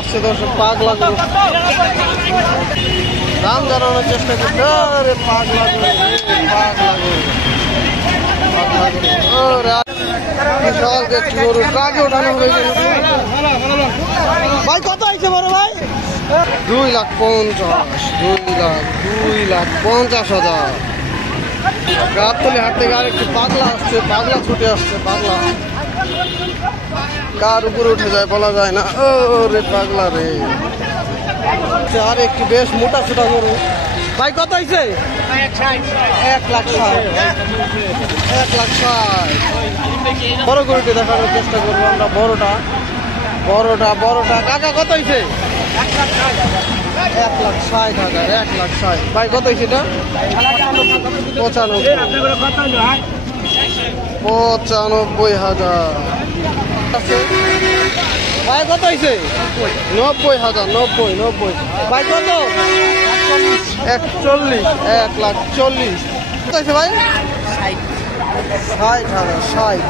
আসছে দর্শক, পাগলা গরু দাম জানানোর চেষ্টা করছে। আরে পাগলা গরু, পাগলা গরু, পাগলা গরু। বিশাল দেখছি গরু, ট্রাকে ওঠানো হয়েছে। ভাই কত হয়েছে বড় ভাই? 2,50,000, 2,50,000। গাবতলী হাট থেকে আরেকটি পাগলা আসছে, পাগলা ছুটে আসছে। পাগলা কার উপরে উঠে যায় বলা যায় না। ও রে পাগলা রে। আর একটি বেশ মোটা ছোটা গরু। ভাই কত হয়েছে? 1,60,000, 1,60,000। বড় গরুটি দেখানোর চেষ্টা করবো আমরা। বড়টা বড়টা বড়টা কাকা কত হয়েছে? 1,60,000, 1,60,000। ভাই কত হয়েছে এটা? 95,000। ভাই কত হয়েছে? 90,000, 90। ভাই কত? 41, 1,40,000। কত হয়েছে ভাই? 60,000, 60।